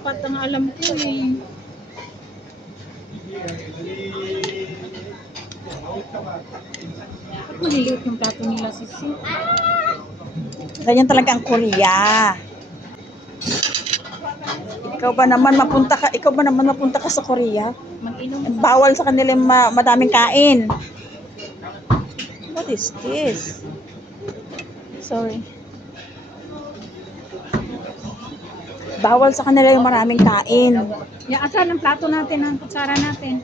Apat ang alam ko eh. Ba't maliliit yung plato nila, Sisi? Ganyan talaga ang Korea. Ikaw ba naman mapunta ka sa Korea? Mag-inom. Bawal sa kanila yung madaming kain. What is this? Sorry. Bawal sa kanila yung maraming kain. Ya, asan ang plato natin, ang kutsara natin?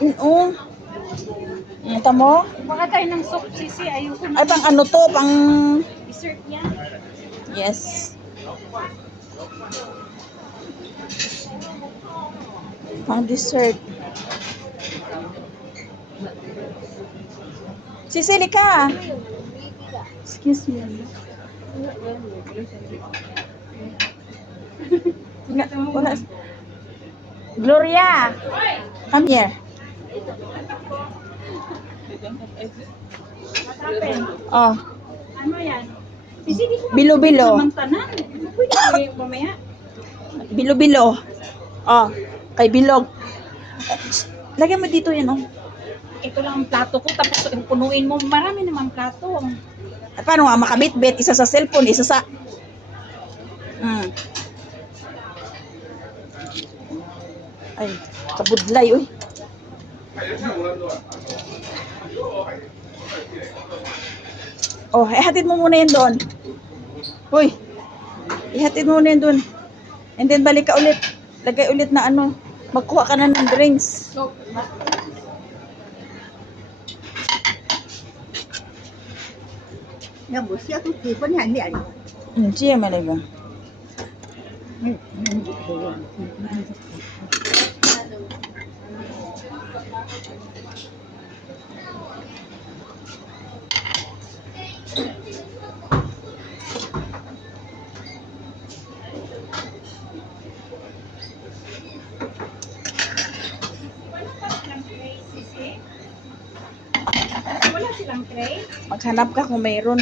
Oo. Ito mo? Baka tayo ng soup, Sisi. Ayoko na. Ay, pang ano to? Pang... Dessert yan. Yes. Pang dessert. Sisili ka. Excuse me. Wala. Gloria. Come here. Oh, Ano yan? Sisi, di ko bilo-bilo. tanan. Pwede ko yung mamaya. Bilo-bilo. Oh, kay Bilog. Lagyan mo dito yan, oh. Ito lang ang plato ko, tapos punuin mo. Marami naman plato. At paano nga makabit-bit? Isa sa cellphone, isa sa... Ay, kabudlay, uy. Oh, ihatid mo muna yan doon. Uy, ihatid mo muna yan doon. And then balik ka ulit. Lagay ulit na ano. Magkuha ka na ng drinks. So, Yang bos siya tuh tipe ni andi ani. Hindi yan malaga. wala silang tray. Maghanap ka kung mayroon.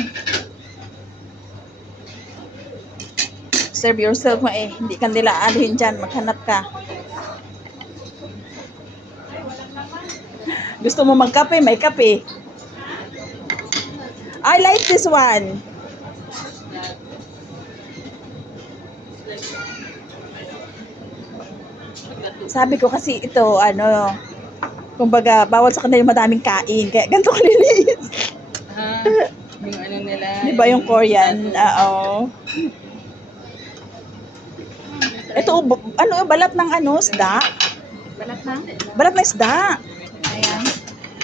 Serve yourself mo eh. Hindi ka nila alihin dyan. Maghanap ka. Gusto mo magkape? May kape. I like this one. Sabi ko kasi ito, ano, kumbaga, bawal sa kanila yung madaming kain. Kaya ganito kaliliit. Yung ano nila. Di ba yung Korean? Oo. Ito, ano, balat ng ano, isda? Balat na? Balat ng isda. Ayan.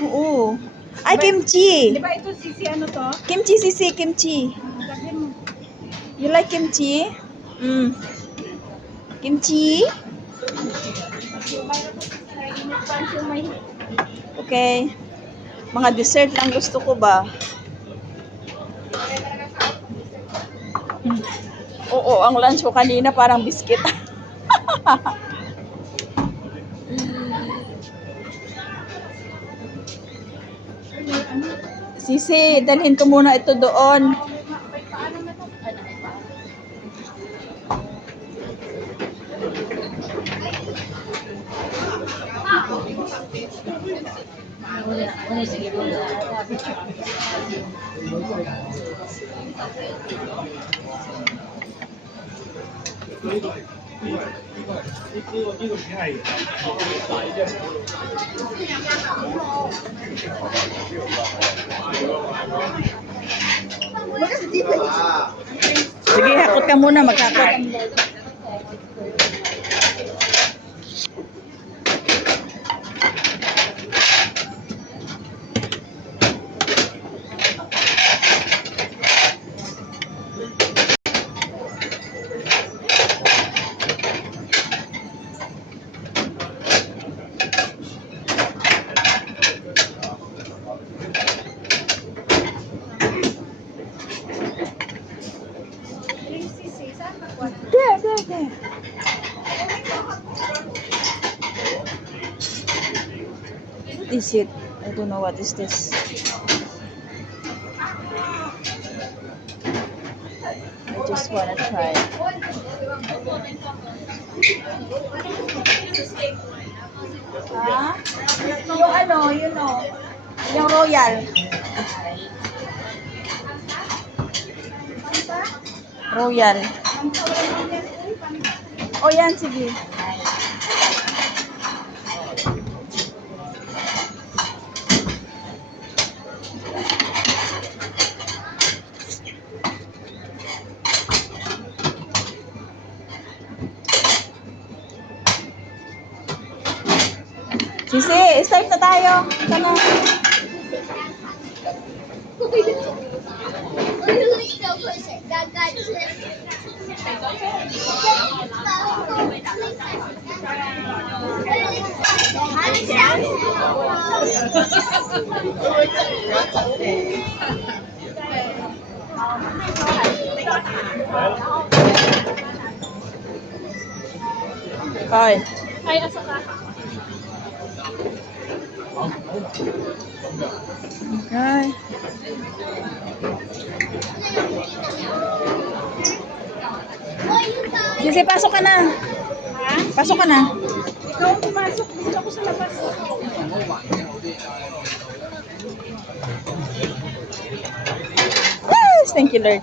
Oo. Ay, kimchi. Di ba ito, Sisi, ano to? Kimchi, sisi, kimchi. Lagyan mo. You like kimchi? Kimchi? Okay. Mga dessert lang gusto ko ba? Oo, ang lunch ko kanina parang biscuit. Sisi, dalhin ko muna ito doon. Sige, hakot ka muna, maghakot. There. What is it? I don't know what is this. I just wanna try. Ha? Yung ano, yun o. Yung royal. Royal. O yan, sige. Sisi, start na tayo. Ito na. Hoy. Ay, asa ka? Okay. Sisi, pasok ka na. Pasok ka na. Ikaw ang pumasok. Dito ako sa labas. Yes, thank you, Lord.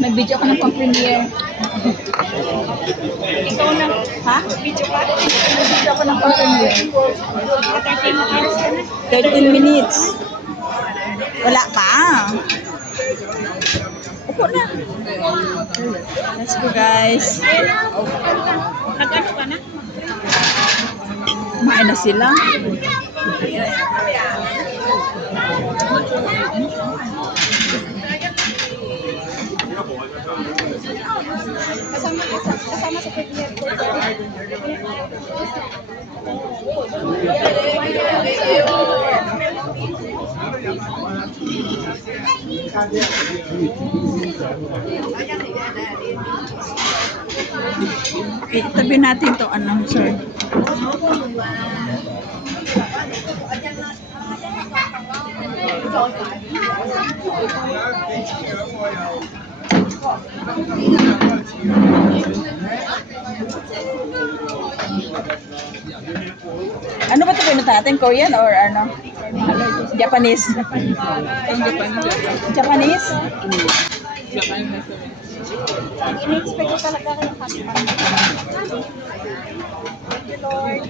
May video ko ng pang-premiere. Ikaw na. Ha? Video ka? Nag-video ako ng pag-premiere. 13 hours ka na. 13 minutes. Wala pa. Upo na. Let's go, guys. Nag-ano ka na? Kumain na sila. Kasama sa premiere ko. Itabi natin to announcer. Ano ba ito pinunta natin? Korean or ano? Japanese? Japanese? In-expect ko talaga kayong husband. Thank you, Lord.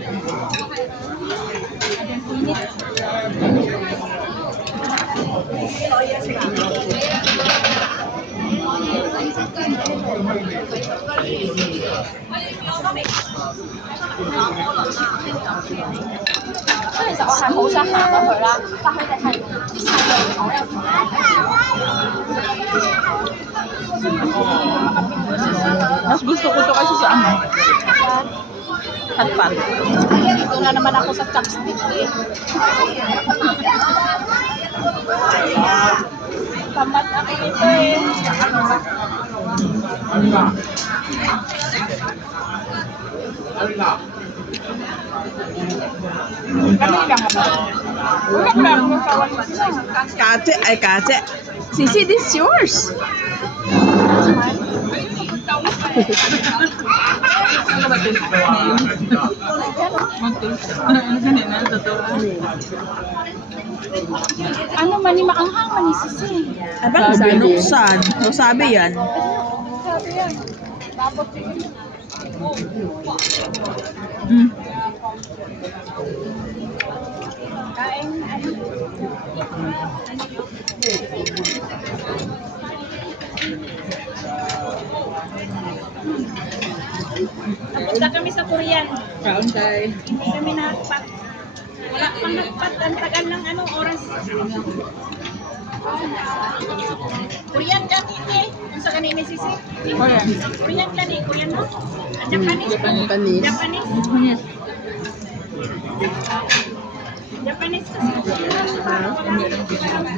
Mas gusto ko to kasi sa ano? Hotpot. Ito na naman ako sa chopstick eh. Tamad ako ito eh. Kanina nga ba? Wala ba akong kawan sa Kate, ay kate. Sisi, this is yours. Ano man ni maanghang man ni Sisi. Aba, binuksan. Sabi yan. Sabi yan. Tapos Mm. kain ano. Napunta kami sa Korean. Kaon tayo. Hindi kami nakakpat. Wala pang nakpat. Ang tagal ng ano, oras. Korean dati eh. Kung sa kanina Sisi. Korean. Korean dati. Korean no? Japanese. Japanese. Japanese. Japanese kasi.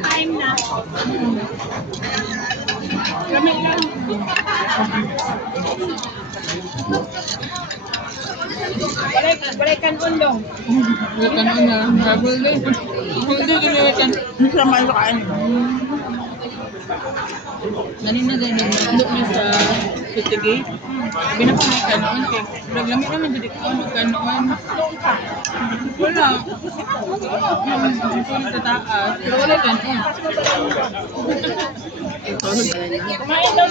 Time na. Kami lang. Balay kanon dong. Bukan na. Habol din. Hindi ginawitan. Ano sa mga kain? Ganun na ganun. Nandok niya sa City Gate. Sabi na ko may kanoon. Naglamit naman dito ko. Kanoon. Wala. Hindi sa taas. Pero wala kanoon.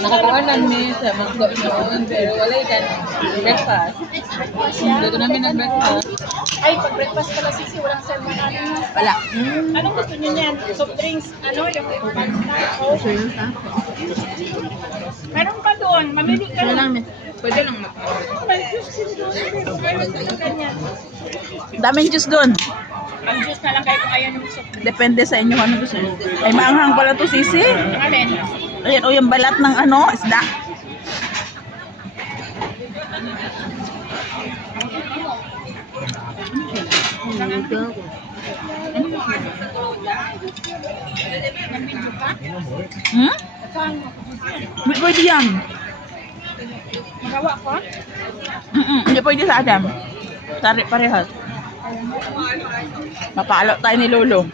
Nakakaanan ni sa Magdo noon. Pero wala kanoon. Breakfast. Dito namin nag-breakfast. Ay, pag breakfast pala sisi, walang sermon ano na. Wala. Anong gusto niyo niyan? Soft drinks, ano, yung Coke? Meron pa doon, mamili ka lang. Pwede lang mag May juice din doon. Meron sa ganyan. Daming juice doon. Ang juice na lang kayo kung ayaw yung soft drinks. Depende sa inyo kung ano gusto niyo. Ay, maanghang pala to sisi. Ang alin? Ayan, o yung balat ng ano, isda. Hmm? Pwede yan. Magawa ko? Hindi pwede sa atin. Tari parehas. Mapalo tayo ni Lolo.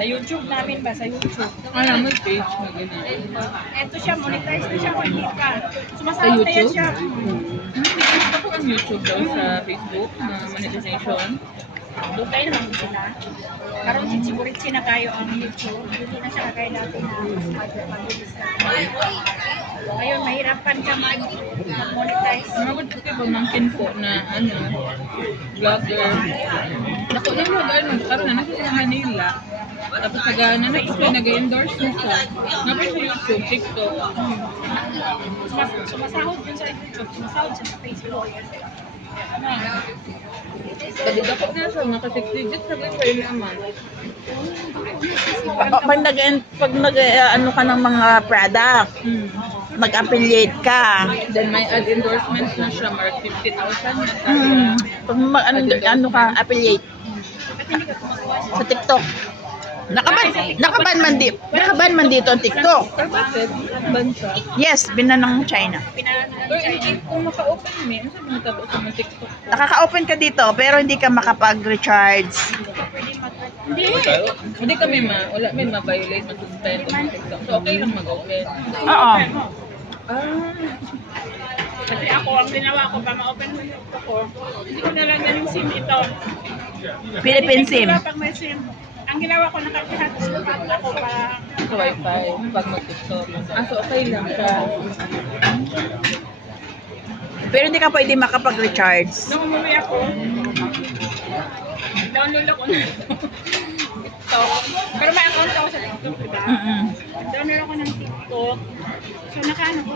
Sa YouTube namin ba? Sa YouTube. Alam mo page na ganyan. Ito siya, monetize na siya, hindi ka. Sa Sumasahod na yan YouTube? siya. Hindi, gusto ko ang YouTube daw sa Facebook na monetization. Doon tayo naman sila. Karoon sigurit na kayo ang YouTube. Hindi na siya kagaya dati na mas mabilis na. Ngayon, mahirapan ka mag-monetize. Mabot ko kayo pamangkin po na ano, vlogger. Naku, yung ano, karoon na nasa sa Manila. Tapos nag-endorse na siya. Napin sa YouTube, TikTok. Sumasahod yun sa YouTube. Sumasahod siya sa Facebook. Pag-idakot na siya, naka 6 digits, sabi ko yun naman. Pag ano ka ng mga product, mag-affiliate ka. Then may ad endorsements na siya, mark 50,000 na Pag ano ka, affiliate. Sa TikTok. Nakaban man dito ang TikTok. Pero bakit? Ban siya? Yes, binan ng China. Pero hindi kung maka-open mo, ano sabi mo tabo sa mga TikTok? Nakaka-open ka dito pero hindi ka makapag-recharge. Hindi kami wala may ma-violate, ma-suspend sa TikTok. So okay lang mag-open. Oo. Kasi ako, ang ginawa ko, pa ma-open mo yung TikTok ko, hindi ko nalagyan yung SIM ito. Philippine SIM. Pag may SIM, ang ginawa ko, nakapihatos ko ako para Sa wifi, pag mag-TikTok. So okay lang siya. Pero hindi ka pwede makapag-recharge. nung umuwi ako, download ako na TikTok. Pero may account ako sa TikTok, diba? Mm-mm. Download ako ng TikTok. So, nakaano ko,